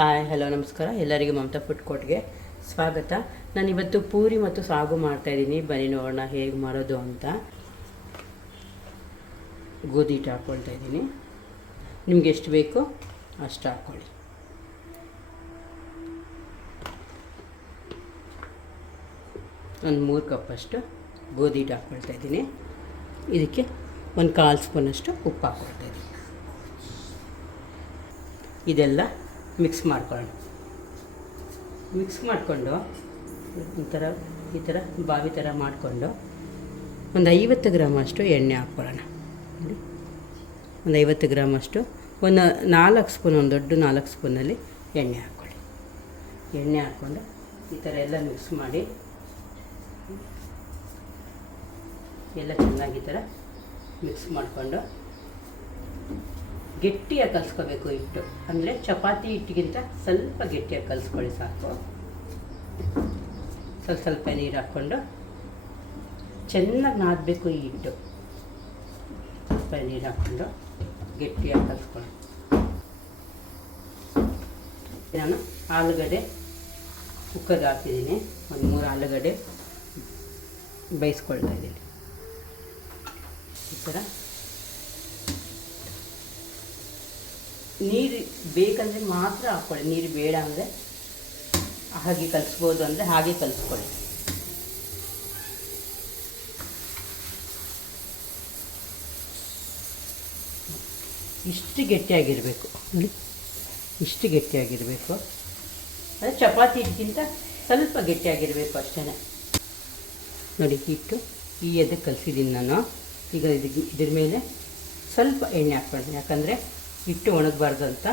Hi hello ನಮಸ್ಕಾರ ಎಲ್ಲರಿಗೂ Mamata food ಕೋರ್ಟ್ಗೆ ಸ್ವಾಗತ. ನಾನಿವತ್ತು ಪೂರಿ ಮತ್ತು ಸಾಗು ಮಾಡ್ತಾಯಿದ್ದೀನಿ. ಬನ್ನಿ ನೋಡೋಣ ಹೇಗೆ ಮಾಡೋದು ಅಂತ. ಗೋಧಿ ಹಿಟ್ಟು ಹಾಕ್ಕೊಳ್ತಾ ಇದ್ದೀನಿ. ನಿಮ್ಗೆ ಎಷ್ಟು ಬೇಕೋ ಅಷ್ಟು ಹಾಕ್ಕೊಳ್ಳಿ. ಒಂದು 3 ಕಪ್ಪಷ್ಟು ಗೋಧಿ ಹಿಟ್ಟು ಹಾಕ್ಕೊಳ್ತಾ ಇದ್ದೀನಿ. ಇದಕ್ಕೆ ಒಂದು 1/4 ಸ್ಪೂನಷ್ಟು ಉಪ್ಪು ಹಾಕ್ಕೊಳ್ತಾ ಇದ್ದೀನಿ. ಇದೆಲ್ಲ ಮಿಕ್ಸ್ ಮಾಡ್ಕೊಳ್ಳೋಣ. ಮಿಕ್ಸ್ ಮಾಡಿಕೊಂಡು ಈ ಥರ ಬಾವಿ ಥರ ಮಾಡಿಕೊಂಡು ಒಂದು 50 ಗ್ರಾಮಷ್ಟು ಎಣ್ಣೆ ಹಾಕ್ಕೊಳ್ಳೋಣ. ನೋಡಿ, ಒಂದು 50 ಗ್ರಾಮಷ್ಟು ಒಂದು 4 ಸ್ಪೂನ್, ಒಂದು ದೊಡ್ಡ 4 ಸ್ಪೂನಲ್ಲಿ ಎಣ್ಣೆ ಹಾಕ್ಕೊಳ್ಳಿ. ಎಣ್ಣೆ ಹಾಕ್ಕೊಂಡು ಈ ಥರ ಎಲ್ಲ ಮಿಕ್ಸ್ ಮಾಡಿ ಎಲ್ಲ ಚೆನ್ನಾಗಿ ಈ ಥರ ಮಿಕ್ಸ್ ಮಾಡಿಕೊಂಡು ಗಟ್ಟಿಯಾಗಿ ಕಲಿಸ್ಕೋಬೇಕು. ಹಿಟ್ಟು ಅಂದರೆ ಚಪಾತಿ ಹಿಟ್ಟಿಗಿಂತ ಸ್ವಲ್ಪ ಗಟ್ಟಿಯಾಗಿ ಕಲಿಸ್ಕೊಳ್ಳಿ ಸಾಕು. ಸ್ವಲ್ಪ ನೀರು ಹಾಕ್ಕೊಂಡು ಚೆನ್ನಾಗಿ ನಾದಬೇಕು ಈ ಹಿಟ್ಟು. ಸ್ವಲ್ಪ ನೀರು ಹಾಕ್ಕೊಂಡು ಗಟ್ಟಿಯಾಗಿ ಕಲಿಸ್ಕೊಳ್ಳಿ. ನಾನು ಆಲೂಗಡ್ಡೆ ಕುಕ್ಕರ್ಗೆ ಹಾಕಿದ್ದೀನಿ. ಒಂದು 3 ಆಲೂಗಡ್ಡೆ ಬೇಯಿಸ್ಕೊಳ್ತಾ ಇದ್ದೀನಿ. ಈ ಥರ ನೀರು ಬೇಕಂದರೆ ಮಾತ್ರ ಹಾಕ್ಕೊಳ್ಳಿ. ನೀರು ಬೇಡ ಅಂದರೆ ಹಾಗೆ ಕಲಿಸ್ಬೋದು, ಅಂದರೆ ಹಾಗೆ ಕಲಿಸ್ಕೊಳ್ಳಿ. ಇಷ್ಟು ಗಟ್ಟಿಯಾಗಿರಬೇಕು ನೋಡಿ, ಇಷ್ಟು ಗಟ್ಟಿಯಾಗಿರಬೇಕು. ಅಂದರೆ ಚಪಾತಿ ಹಿಟ್ಟಿಗಿಂತ ಸ್ವಲ್ಪ ಗಟ್ಟಿಯಾಗಿರಬೇಕು ಅಷ್ಟೇ. ನೋಡಿ, ಹಿಟ್ಟು ಈ ಎದಕ್ಕೆ ಕಲಿಸಿದ್ದೀನಿ ನಾನು. ಈಗ ಇದ್ರ ಮೇಲೆ ಸ್ವಲ್ಪ ಎಣ್ಣೆ ಹಾಕ್ಕೊಳ್ತೀನಿ, ಯಾಕಂದರೆ ಹಿಟ್ಟು ಒಣಗಬಾರ್ದು ಅಂತ.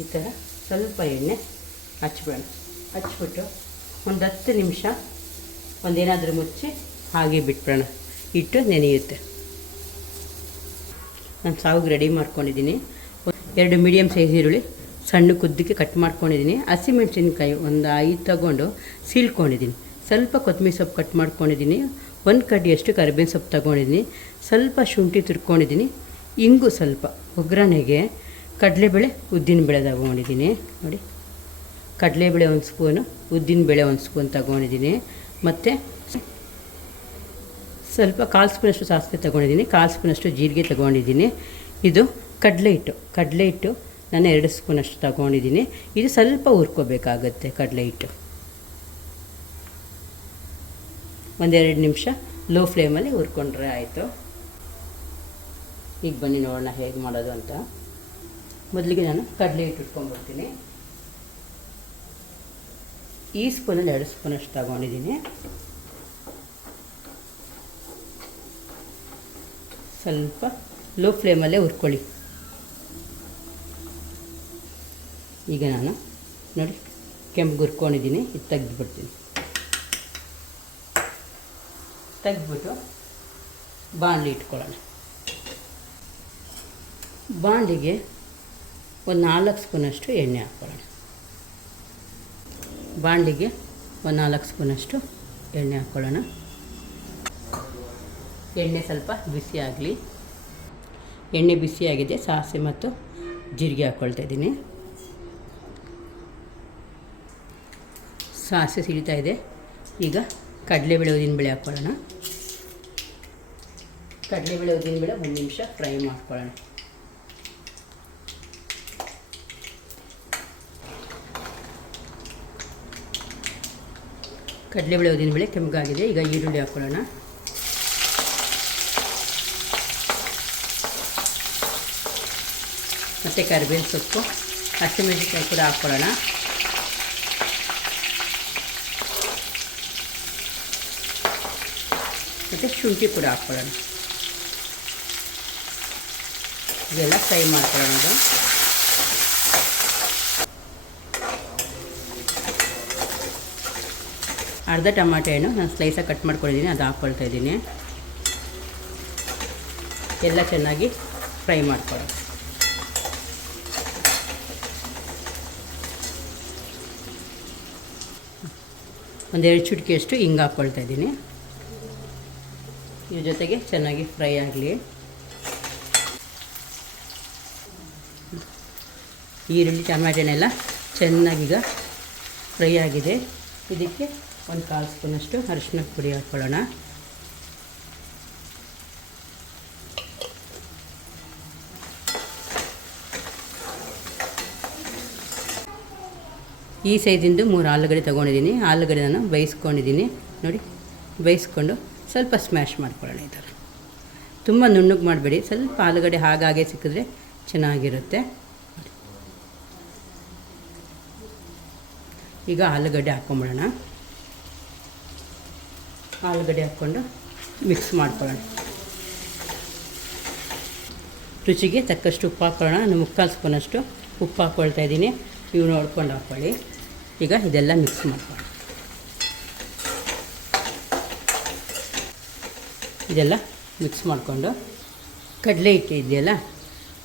ಈ ಥರ ಸ್ವಲ್ಪ ಎಣ್ಣೆ ಹಚ್ಬಿಡೋಣ. ಹಚ್ಬಿಟ್ಟು ಒಂದು 10 ನಿಮಿಷ ಒಂದೇನಾದರೂ ಮುಚ್ಚಿ ಹಾಗೆ ಬಿಟ್ಬಿಡೋಣ. ಹಿಟ್ಟು ನೆನೆಯುತ್ತೆ. ನಾನು ಸಾಗುಗೆ ರೆಡಿ ಮಾಡ್ಕೊಂಡಿದ್ದೀನಿ. 2 ಮೀಡಿಯಮ್ ಸೈಜ್ ಈರುಳ್ಳಿ ಸಣ್ಣ ಕುದ್ದಕ್ಕೆ ಕಟ್ ಮಾಡ್ಕೊಂಡಿದ್ದೀನಿ. ಹಸಿಮೆಣಸಿನ್ಕಾಯಿ ಒಂದು 5 ತಗೊಂಡು ಸೀಳ್ಕೊಂಡಿದ್ದೀನಿ. ಸ್ವಲ್ಪ ಕೊತ್ತಂಬರಿ ಸೊಪ್ಪು ಕಟ್ ಮಾಡ್ಕೊಂಡಿದ್ದೀನಿ. 1 ಕಡ್ಡಿಯಷ್ಟು ಕರಿಬೇವಿನ ಸೊಪ್ಪು ತೊಗೊಂಡಿದ್ದೀನಿ. ಸ್ವಲ್ಪ ಶುಂಠಿ ತುರ್ಕೊಂಡಿದ್ದೀನಿ. ಇಂಗು ಸ್ವಲ್ಪ ಒಗ್ಗರಣೆಗೆ. ಕಡಲೆಬೇಳೆ ಉದ್ದಿನಬೇಳೆ ತಗೊಂಡಿದ್ದೀನಿ. ನೋಡಿ, ಕಡಲೆಬೇಳೆ 1 ಸ್ಪೂನು, ಉದ್ದಿನಬೇಳೆ 1 ಸ್ಪೂನ್ ತಗೊಂಡಿದ್ದೀನಿ. ಮತ್ತು ಸ್ವಲ್ಪ 1/4 ಸ್ಪೂನಷ್ಟು ಸಾಸಿವೆ ತೊಗೊಂಡಿದ್ದೀನಿ. 1/4 ಸ್ಪೂನಷ್ಟು ಜೀರಿಗೆ ತೊಗೊಂಡಿದ್ದೀನಿ. ಇದು ಕಡಲೆ ಹಿಟ್ಟು ನಾನು 2 ಸ್ಪೂನಷ್ಟು ತೊಗೊಂಡಿದ್ದೀನಿ. ಇದು ಸ್ವಲ್ಪ ಹುರ್ಕೋಬೇಕಾಗತ್ತೆ ಕಡಲೆ ಹಿಟ್ಟು. 1-2 ನಿಮಿಷ ಲೋ ಫ್ಲೇಮಲ್ಲಿ ಹುರ್ಕೊಂಡ್ರೆ ಆಯಿತು. ಈಗ ಬನ್ನಿ ನೋಡೋಣ ಹೇಗೆ ಮಾಡೋದು ಅಂತ. ಮೊದಲಿಗೆ ನಾನು ಕಡಲೆ ಹಿಟ್ಟು ಇಟ್ಕೊಂಡ್ಬಿಡ್ತೀನಿ. ಈ ಸ್ಪೂನಲ್ಲಿ 2 ಸ್ಪೂನಷ್ಟು ತಗೊಂಡಿದ್ದೀನಿ. ಸ್ವಲ್ಪ ಲೋ ಫ್ಲೇಮಲ್ಲೇ ಹುರ್ಕೊಳ್ಳಿ. ಈಗ ನಾನು ನೋಡಿ ಕೆಂಪು ಹುರ್ಕೊಂಡಿದ್ದೀನಿ. ಇದು ತೆಗೆದುಬಿಡ್ತೀನಿ. ತೆಗೆದ್ಬಿಟ್ಟು ಬಾಣಲಿ ಇಟ್ಕೊಳ್ಳೋಣ. ಬಾಣಲಿಗೆ ಒಂದು 4 ಸ್ಪೂನಷ್ಟು ಎಣ್ಣೆ ಹಾಕ್ಕೊಳ್ಳೋಣ. ಬಾಣಲಿಗೆ ಒಂದು 4 ಸ್ಪೂನಷ್ಟು ಎಣ್ಣೆ ಹಾಕ್ಕೊಳ್ಳೋಣ. ಎಣ್ಣೆ ಸ್ವಲ್ಪ ಬಿಸಿ ಆಗಲಿ. ಎಣ್ಣೆ ಬಿಸಿಯಾಗಿದೆ. ಸಾಸಿವೆ ಮತ್ತು ಜೀರಿಗೆ ಹಾಕ್ಕೊಳ್ತಾ ಇದ್ದೀನಿ. ಸಾಸಿವೆ ಸಿಡಿತಾ ಇದೆ. ಈಗ ಕಡಲೆಬೇಳೆ ಉದ್ದಿನಬೇಳೆ ಹಾಕ್ಕೊಳ್ಳೋಣ. ಕಡಲೆಬೇಳೆ ಉದ್ದಿನಬೇಳೆ 1 ನಿಮಿಷ ಫ್ರೈ ಮಾಡ್ಕೊಳ್ಳೋಣ. ಕಡಲೆಬೇಳೆ ಉದ್ದಿನಬೇಳೆ ಕೆಂಪಾಗಿದೆ. ಈಗ ಈರುಳ್ಳಿ ಹಾಕ್ಕೊಳ್ಳೋಣ. ಮತ್ತು ಕರಿಬೇವಿನ ಸೊಪ್ಪು, ಹಸಿಮೆಣಸಿನಕಾಯಿ ಕೂಡ ಹಾಕ್ಕೊಳ್ಳೋಣ. ಮತ್ತು ಶುಂಠಿ ಕೂಡ ಹಾಕ್ಕೊಳ್ಳೋಣ. ಇದೆಲ್ಲ ಫ್ರೈ ಮಾಡ್ಕೊಳ್ಳೋಣ. ಅರ್ಧ ಟಮಾಟೆ ಹಣ್ಣು ನಾನು ಸ್ಲೈಸಾಗಿ ಕಟ್ ಮಾಡ್ಕೊಂಡಿದ್ದೀನಿ, ಅದು ಹಾಕ್ಕೊಳ್ತಾ ಇದ್ದೀನಿ. ಎಲ್ಲ ಚೆನ್ನಾಗಿ ಫ್ರೈ ಮಾಡ್ಕೊಳ್ಳೋಣ. ಒಂದೆರಡು ಚುಟಕಿಯಷ್ಟು ಹಿಂಗೆ ಹಾಕ್ಕೊಳ್ತಾ ಇದ್ದೀನಿ. ಇದ್ರ ಜೊತೆಗೆ ಚೆನ್ನಾಗಿ ಫ್ರೈ ಆಗಲಿ. ಈರುಳ್ಳಿ ಟೊಮ್ಯಾಟೊನೆಲ್ಲ ಚೆನ್ನಾಗೀಗ ಫ್ರೈ ಆಗಿದೆ. ಇದಕ್ಕೆ ಒಂದು 1/4 ಸ್ಪೂನಷ್ಟು ಅರಿಶಿನ ಪುಡಿ ಹಾಕ್ಕೊಳ್ಳೋಣ. ಈ ಸೈಜಿಂದು 3 ಆಲೂಗಡ್ಡೆ ತೊಗೊಂಡಿದ್ದೀನಿ. ಆಲೂಗಡ್ಡೆ ನಾನು ಬೇಯಿಸ್ಕೊಂಡಿದ್ದೀನಿ ನೋಡಿ. ಬೇಯಿಸ್ಕೊಂಡು ಸ್ವಲ್ಪ ಸ್ಮ್ಯಾಶ್ ಮಾಡ್ಕೊಳ್ಳೋಣ. ಈ ಥರ ತುಂಬ ನುಣ್ಣಗೆ ಮಾಡಬೇಡಿ, ಸ್ವಲ್ಪ ಆಲೂಗಡ್ಡೆ ಹಾಗಾಗೆ ಸಿಕ್ಕಿದ್ರೆ ಚೆನ್ನಾಗಿರುತ್ತೆ. ಈಗ ಆಲೂಗಡ್ಡೆ ಹಾಕ್ಕೊಂಬಿಡೋಣ. ಆಲೂಗಡ್ಡೆ ಹಾಕ್ಕೊಂಡು ಮಿಕ್ಸ್ ಮಾಡ್ಕೊಳ್ಳೋಣ. ರುಚಿಗೆ ತಕ್ಕಷ್ಟು ಉಪ್ಪು ಹಾಕ್ಕೊಳ್ಳೋಣ. ನಾನು 3/4 ಸ್ಪೂನಷ್ಟು ಉಪ್ಪು ಹಾಕ್ಕೊಳ್ತಾ ಇದ್ದೀನಿ. ನೀವು ನೋಡ್ಕೊಂಡು ಹಾಕ್ಕೊಳ್ಳಿ. ಈಗ ಇದೆಲ್ಲ ಮಿಕ್ಸ್ ಮಾಡ್ಕೊಳ್ಳೋಣ. ಇದೆಲ್ಲ ಮಿಕ್ಸ್ ಮಾಡಿಕೊಂಡು ಕಡಲೆ ಹಿಟ್ಟು ಇದೆಯಲ್ಲ,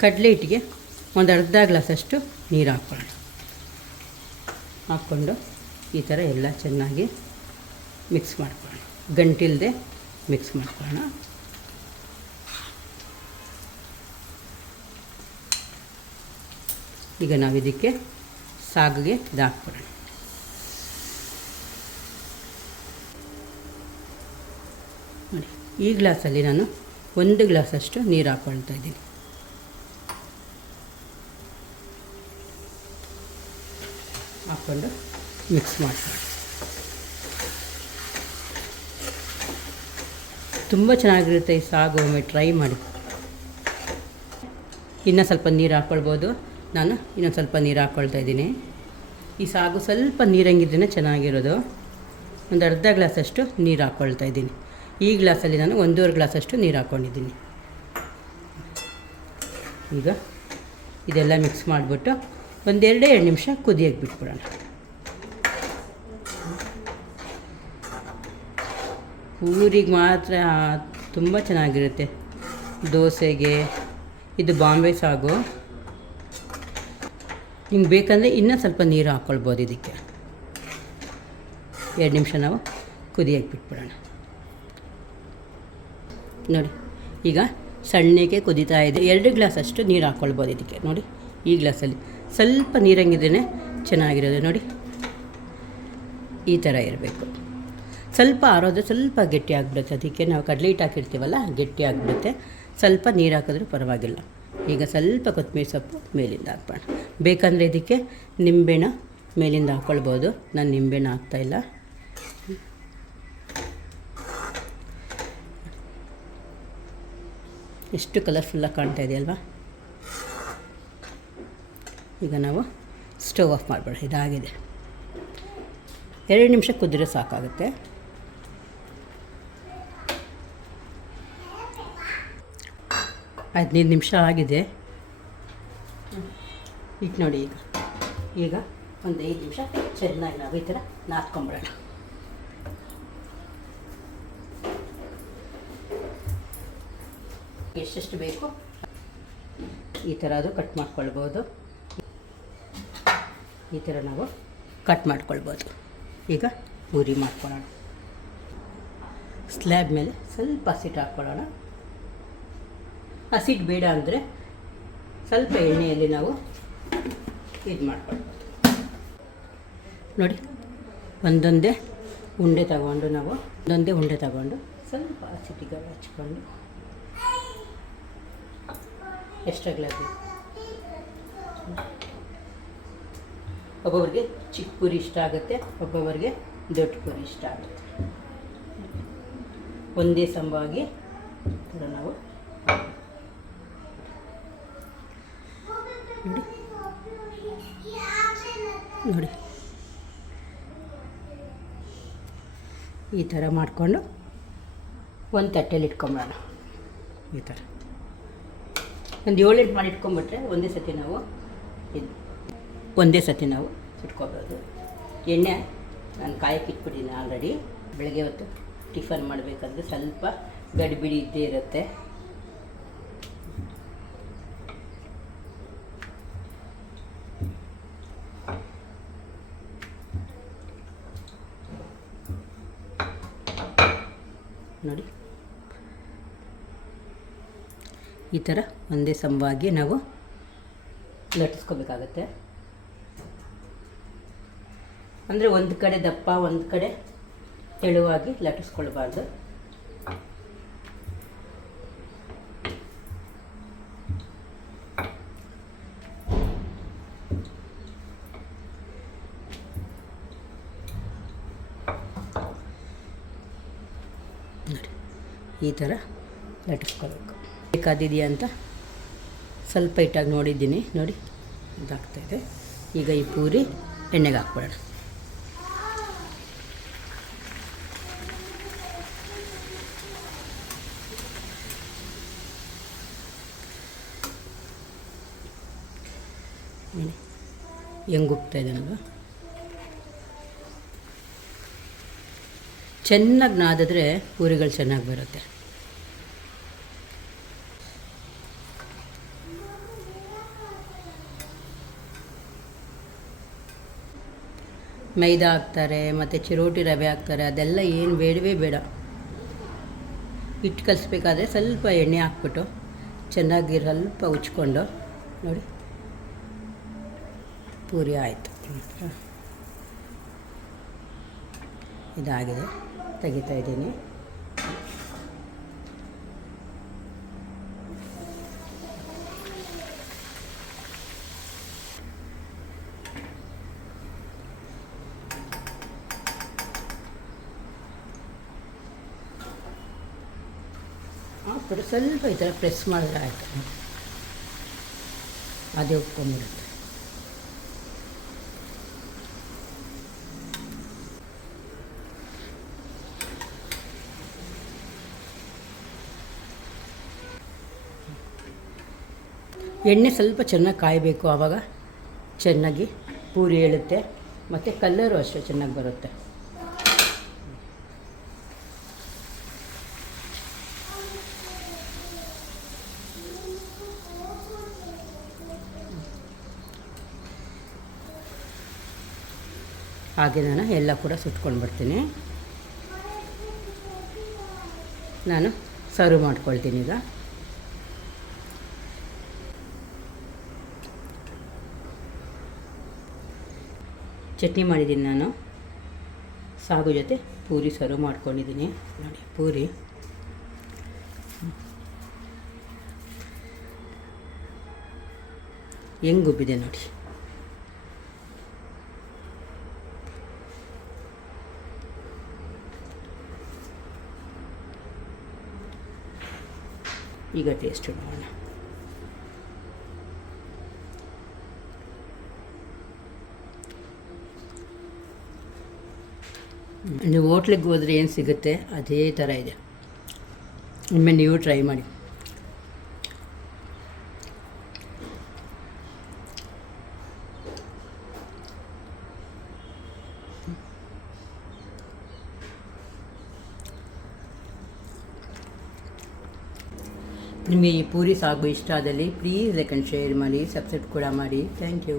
ಕಡಲೆ ಹಿಟ್ಟಿಗೆ ಒಂದು ಅರ್ಧ ಗ್ಲಾಸಷ್ಟು ನೀರು ಹಾಕ್ಕೊಳ್ಳೋಣ. ಹಾಕ್ಕೊಂಡು ಈ ಥರ ಎಲ್ಲ ಚೆನ್ನಾಗಿ ಮಿಕ್ಸ್ ಮಾಡ್ಕೊಳ್ಳೋಣ. ಗಂಟಿಲ್ಲದೆ ಮಿಕ್ಸ್ ಮಾಡ್ಕೊಳ್ಳೋಣ. ಈಗ ನಾವು ಇದಕ್ಕೆ ಸಾಗಿಗೆ ಹಾಕ್ಕೊಳ್ಳೋಣ. ನೋಡಿ, ಈ ಗ್ಲಾಸಲ್ಲಿ ನಾನು 1 ಗ್ಲಾಸಷ್ಟು ನೀರು ಹಾಕ್ಕೊಳ್ತಾ ಇದ್ದೀನಿ. ಹಾಕ್ಕೊಂಡು ಮಿಕ್ಸ್ ಮಾಡ್ಕೊಳ್ಳೋಣ. ತುಂಬ ಚೆನ್ನಾಗಿರುತ್ತೆ ಈ ಸಾಗು. ಒಮ್ಮೆ ಟ್ರೈ ಮಾಡಿ. ಇನ್ನೂ ಸ್ವಲ್ಪ ನೀರು ಹಾಕ್ಕೊಳ್ಬೋದು. ನಾನು ಇನ್ನೊಂದು ಸ್ವಲ್ಪ ನೀರು ಹಾಕ್ಕೊಳ್ತಾ ಇದ್ದೀನಿ. ಈ ಸಾಗು ಸ್ವಲ್ಪ ನೀರಂಗಿದ್ರೇ ಚೆನ್ನಾಗಿರೋದು. ಒಂದು ಅರ್ಧ ಗ್ಲಾಸಷ್ಟು ನೀರು ಹಾಕ್ಕೊಳ್ತಾ ಇದ್ದೀನಿ. ಈ ಗ್ಲಾಸಲ್ಲಿ ನಾನು 1.5 ಗ್ಲಾಸಷ್ಟು ನೀರು ಹಾಕ್ಕೊಂಡಿದ್ದೀನಿ. ಈಗ ಇದೆಲ್ಲ ಮಿಕ್ಸ್ ಮಾಡಿಬಿಟ್ಟು ಒಂದು 2 ನಿಮಿಷ ಕುದಿಯೋಕ್ಕೆ ಬಿಟ್ಬಿಡೋಣ. ಊರಿಗೆ ಮಾತ್ರ ತುಂಬ ಚೆನ್ನಾಗಿರುತ್ತೆ. ದೋಸೆಗೆ ಇದು ಬಾಂಬೆ ಸಾಗು. ನಿಮ್ಗೆ ಬೇಕಂದರೆ ಇನ್ನೂ ಸ್ವಲ್ಪ ನೀರು ಹಾಕ್ಕೊಳ್ಬೋದು. ಇದಕ್ಕೆ 2 ನಿಮಿಷ ನಾವು ಕುದಿಯೋಕ್ಕೆ ಬಿಟ್ಬಿಡೋಣ. ನೋಡಿ, ಈಗ ಸಣ್ಣಗೆ ಕುದೀತಾ ಇದೆ. 2 ಗ್ಲಾಸಷ್ಟು ನೀರು ಹಾಕ್ಕೊಳ್ಬೋದು ಇದಕ್ಕೆ. ನೋಡಿ, ಈ ಗ್ಲಾಸಲ್ಲಿ ಸ್ವಲ್ಪ ನೀರಂಗಿದ್ರೇ ಚೆನ್ನಾಗಿರೋದು. ನೋಡಿ, ಈ ಥರ ಇರಬೇಕು. ಸ್ವಲ್ಪ ಆರೋದು ಸ್ವಲ್ಪ ಗಟ್ಟಿ ಆಗಿಬಿಡುತ್ತೆ. ಅದಕ್ಕೆ ನಾವು ಕಡಲೆ ಹಿಟ್ಟು ಹಾಕಿರ್ತೀವಲ್ಲ, ಗಟ್ಟಿ ಆಗಿಬಿಡುತ್ತೆ. ಸ್ವಲ್ಪ ನೀರು ಹಾಕಿದ್ರೂ ಪರವಾಗಿಲ್ಲ. ಈಗ ಸ್ವಲ್ಪ ಕೊತ್ತಂಬರಿ ಸೊಪ್ಪು ಮೇಲಿಂದ ಹಾಕ್ಬೋಣ. ಬೇಕಂದರೆ ಇದಕ್ಕೆ ನಿಂಬೆಹಣ್ಣು ಮೇಲಿಂದ ಹಾಕ್ಕೊಳ್ಬೋದು. ನಾನು ನಿಂಬೆಹಣ್ಣು ಹಾಕ್ತಾಯಿಲ್ಲ. ಎಷ್ಟು ಕಲರ್ಫುಲ್ಲಾಗಿ ಕಾಣ್ತಾ ಇದೆಯಲ್ವಾ. ಈಗ ನಾವು ಸ್ಟವ್ ಆಫ್ ಮಾಡಬೇಡ. ಇದಾಗಿದೆ. 2 ನಿಮಿಷ ಕುದಿದ್ರೆ ಸಾಕಾಗುತ್ತೆ. ಹದಿನೈದು ನಿಮಿಷ ಆಗಿದೆ. ಇಟ್ಟು ನೋಡಿ. ಈಗ ಒಂದು 5 ನಿಮಿಷ ಚೆನ್ನಾಗಿ ನಾವು ಈ ಥರ ನಾದ್ಕೊಂಬಿಡೋಣ. ಎಷ್ಟೆಷ್ಟು ಬೇಕು ಈ ಥರ ಅದು ಕಟ್ ಮಾಡ್ಕೊಳ್ಬೋದು. ಈ ಥರ ನಾವು ಕಟ್ ಮಾಡ್ಕೊಳ್ಬೋದು. ಈಗ ಪೂರಿ ಮಾಡ್ಕೊಳ್ಳೋಣ. ಸ್ಲ್ಯಾಬ್ ಮೇಲೆ ಸ್ವಲ್ಪ ಹಸಿಟ್ಟು ಹಾಕ್ಕೊಳ್ಳೋಣ. ಹಸಿಟ್ಟು ಬೇಡ ಅಂದರೆ ಸ್ವಲ್ಪ ಎಣ್ಣೆಯಲ್ಲಿ ನಾವು ಇದು ಮಾಡ್ಕೊಳ್ಬೋದು. ನೋಡಿ, ಒಂದೊಂದೇ ಉಂಡೆ ತಗೊಂಡು ಸ್ವಲ್ಪ ಹಸಿಟ್ಟಿಗೆ ಹಚ್ಕೊಂಡು ಎಷ್ಟಾಗಲಾಗಿ ಒಬ್ಬೊಬ್ಬರಿಗೆ ಚಿಕ್ಕ ಪೂರಿ ಇಷ್ಟ ಆಗುತ್ತೆ, ಒಬ್ಬೊಬ್ಬರಿಗೆ ದೊಡ್ಡ ಪೂರಿ ಇಷ್ಟ ಆಗುತ್ತೆ. ಒಂದೇ ಸಮವಾಗಿ ನಾವು ನೋಡಿ ಈ ಥರ ಮಾಡಿಕೊಂಡು ಒಂದು ತಟ್ಟೆಯಲ್ಲಿ ಇಟ್ಕೊಂಬಿಡೋಣ. ಈ ಥರ ಒಂದು 7-8 ಮಾಡಿ ಇಟ್ಕೊಂಬಿಟ್ರೆ ಒಂದೇ ಸತಿ ನಾವು ಸುಟ್ಕೊಬೋದು. ಎಣ್ಣೆ ನಾನು ಕಾಯಕ್ಕೆ ಇಟ್ಬಿಟ್ಟಿದ್ದೀನಿ ಆಲ್ರೆಡಿ. ಬೆಳಗ್ಗೆ ಹೊತ್ತು ಟಿಫನ್ ಮಾಡಬೇಕಾದ್ರೆ ಸ್ವಲ್ಪ ಗಡಿಬಿಡಿ ಇದ್ದೇ ಇರುತ್ತೆ. ನೋಡಿ, ಈ ಥರ ಒಂದೇ ಸಮವಾಗಿ ನಾವು ಲಟ್ಟಿಸ್ಕೋಬೇಕಾಗತ್ತೆ. ಅಂದರೆ ಒಂದು ಕಡೆ ದಪ್ಪ ಒಂದು ಕಡೆ ತೆಳುವಾಗಿ ಲಟ್ಟಿಸ್ಕೊಳ್ಬಾರ್ದು. ನೋಡಿ ಈ ಥರ ಲಟ್ಟಿಸ್ಕೊಳ್ಬೇಕು. ಬೇಕಾದಿದೆಯಾ ಅಂತ ಸ್ವಲ್ಪ ಇಟ್ಟಾಗಿ ನೋಡಿದ್ದೀನಿ, ನೋಡಿ ಇದಾಗ್ತಾಯಿದೆ. ಈಗ ಈ ಪೂರಿ ಎಣ್ಣೆಗೆ ಹಾಕ್ಬಿಡೋಣ. ಹೆಂಗೆ ಉಪ್ತಾಯಿದೆ ಅಲ್ವಾ, ಚೆನ್ನಾಗಿ ನಾದಿದ್ರೆ ಪೂರಿಗಳು ಚೆನ್ನಾಗಿ ಬರುತ್ತೆ. ಮೈದಾ ಹಾಕ್ತಾರೆ ಮತ್ತು ಚಿರೋಟಿ ರವೆ ಹಾಕ್ತಾರೆ, ಅದೆಲ್ಲ ಏನು ಬೇಡವೇ ಬೇಡ. ಹಿಟ್ಟು ಕಲಿಸ್ಬೇಕಾದ್ರೆ ಸ್ವಲ್ಪ ಎಣ್ಣೆ ಹಾಕ್ಬಿಟ್ಟು ಚೆನ್ನಾಗಿ ಸ್ವಲ್ಪ ಉಚ್ಕೊಂಡು ನೋಡಿ ಪೂರಿ ಆಯಿತು. ಇದಾಗಿದೆ, ತೆಗಿತಾ ಇದ್ದೀನಿ. ಸ್ವಲ್ಪ ಈ ಥರ ಪ್ರೆಸ್ ಮಾಡಿದ್ರೆ ಆಯಿತು, ಅದೇ ಉಪ್ಕೊಂಡ್ಬಿಡುತ್ತೆ. ಎಣ್ಣೆ ಸ್ವಲ್ಪ ಚೆನ್ನಾಗಿ ಕಾಯಬೇಕು, ಆವಾಗ ಚೆನ್ನಾಗಿ ಪೂರಿ ಏಳುತ್ತೆ ಮತ್ತು ಕಲ್ಲರು ಅಷ್ಟೇ ಚೆನ್ನಾಗಿ ಬರುತ್ತೆ. ಹಾಗೆ ನಾನು ಎಲ್ಲ ಕೂಡ ಸುಟ್ಕೊಂಡು ಬರ್ತೀನಿ. ನಾನು ಸರ್ವ್ ಮಾಡ್ಕೊಳ್ತೀನಿ. ಈಗ ಚಟ್ನಿ ಮಾಡಿದ್ದೀನಿ ನಾನು, ಸಾಗು ಜೊತೆ ಪೂರಿ ಸರ್ವ್ ಮಾಡ್ಕೊಂಡಿದ್ದೀನಿ. ನೋಡಿ ಪೂರಿ ಹೆಂಗೆ ಉಬ್ಬಿದೆ ನೋಡಿ. ಈಗ ಟೇಸ್ಟ್ ನೋಡೋಣ. ನೀವು ಹೋಟ್ಲಿಗೆ ಹೋದರೆ ಏನು ಸಿಗುತ್ತೆ ಅದೇ ಥರ ಇದೆ. ಒಮ್ಮೆ ನೀವು ಟ್ರೈ ಮಾಡಿ. ನಿಮಗೆ ಈ ಪೂರಿ ಸಾಗು ಇಷ್ಟ ಆದಲ್ಲಿ ಪ್ಲೀಸ್ ಲೈಕ್ ಆ್ಯಂಡ್ ಶೇರ್ ಮಾಡಿ, ಸಬ್ಸ್ಕ್ರೈಬ್ ಕೂಡ ಮಾಡಿ. Thank you.